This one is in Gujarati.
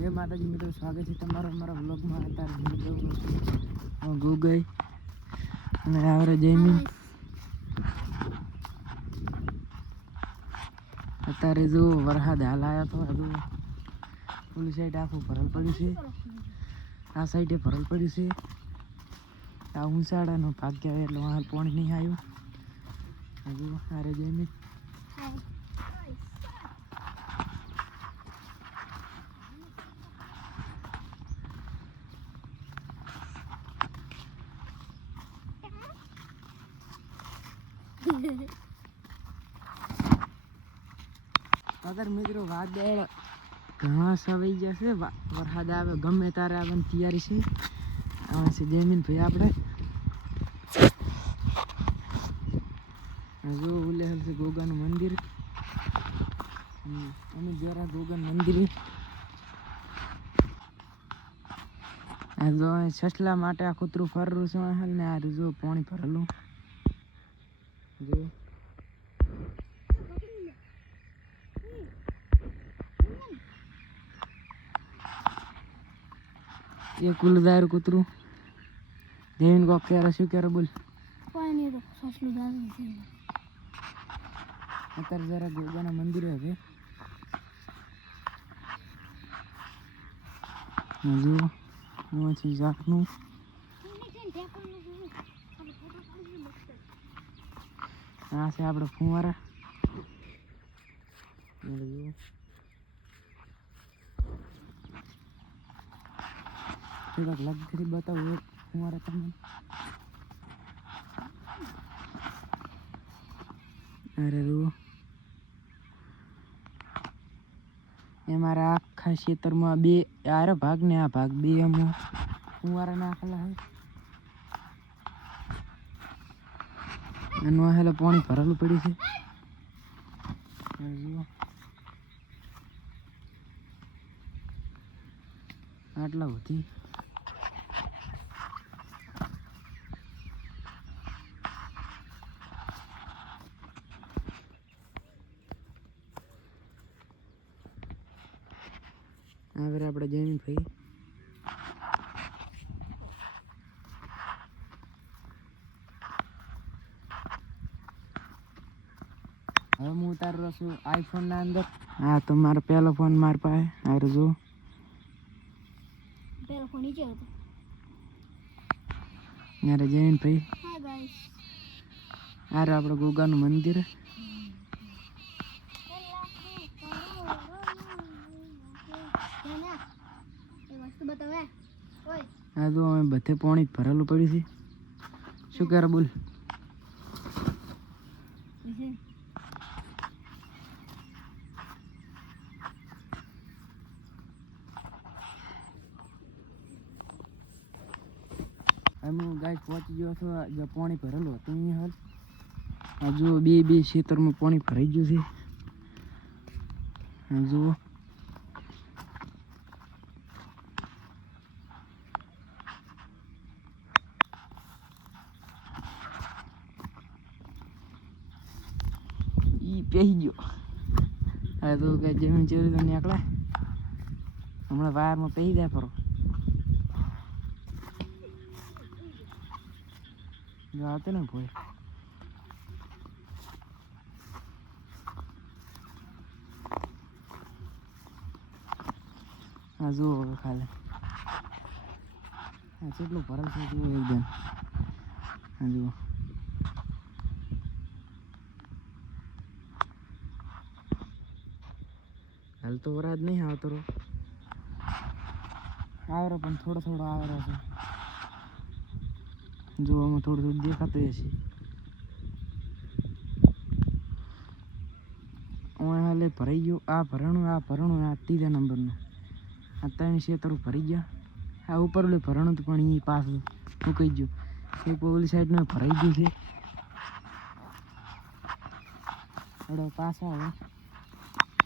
જય માતાજી મિત્રો, સ્વાગત છે તમારું અમારા વ્લોગમાં. અત્યારે મિત્રો ગૂગઈ અને આવરે જયમીન અત્યારે જો વરસાદ હાલ આવ્યો તો હજુ પેલી સાઈડ આખું ભરલ પડ્યું છે, આ સાઈડે ભરલ પડ્યું છે. આ ઊંચાડાનો ભાગ કહેવાય એટલે હાલ પાણી નહીં આવ્યું હજુ. આરે જયમીન અગર મિત્રો વાદળ ઘાસ આવી જશે, વરસાદ આવે ગમે ત્યારે આવવાની તૈયારી છે. આવે છે જયમીન ભાઈ આપણે જો ઉલેહલ છે ગોગાનું મંદિર. અમે જરા ગોગાનું મંદિર જો સસલા માટે આ કૂતરું ફરરું છે હાલ ને. આ જો પાણી ભરેલું જો ये कुलदार कुतरू देवन को क्या शू क्या बोल पानी तो ससलू दाल से अतर जरा गोगाना मंदिर है के जो वो चीज आपनु यहाँ से આપણે ફુવારા થોડાક લગ કરી બતાવું ફુવારા તમને. અરે રૂ એ મારા આખા ખેતરમાં બે આરે ભાગ ને આ ભાગ બે એમ ફુવારા નાખેલા હોય. એનું હેલે પાણી ભરેલું પડ્યું છે. આટલા બધી હવે આપણે જઈને ભાઈ હવે હું ઉતારું છું આઈફોન ના અંદર. હા તો મારો પહેલો ફોન મારા પાસે હારે જો પેલો ફોન નીચે હતો. યાર જઈને ભાઈ હા ગાઈસ હારે આપણે ગોગાનું મંદિર. હા તો અમે બધે પાણી ભરેલું પડ્યું છે. શું કરે બોલ હું ગાય પહોંચી ગયો છું. પાણી ભરેલું હતું અહીંયા હાલ હજુ બે ખેતરમાં પાણી ભરાઈ ગયું છે. જુઓ ઈ પહેરી ગયો. હવે તો કઈ જમીન ચોરી તો નીકળે હમણાં વાયરમાં પહેરી જાય ફરો. જો આવતો ને ભાઈ હા જુઓ હવે ખાલે હા કેટલું ભરેલ છે જુઓ એકદમ. હા જુઓ હાલ તો વરાદ નહીં આવતો આવરો પણ થોડો થોડો આવરો છે. જો આમાં થોડું થોડું દેખાતું હશે. હાલે ભરાઈ ગયું. આ ભરણું આ ત્રીજા નંબરનું આ 3 ખેતરો ભરી ગયા. આ ઉપર ઓલું ભરણું હતું પણ એ પાછું મૂકાઈ ગયું. એક ઓલી સાઈડનું ભરાઈ ગયું છે. પાછા હવે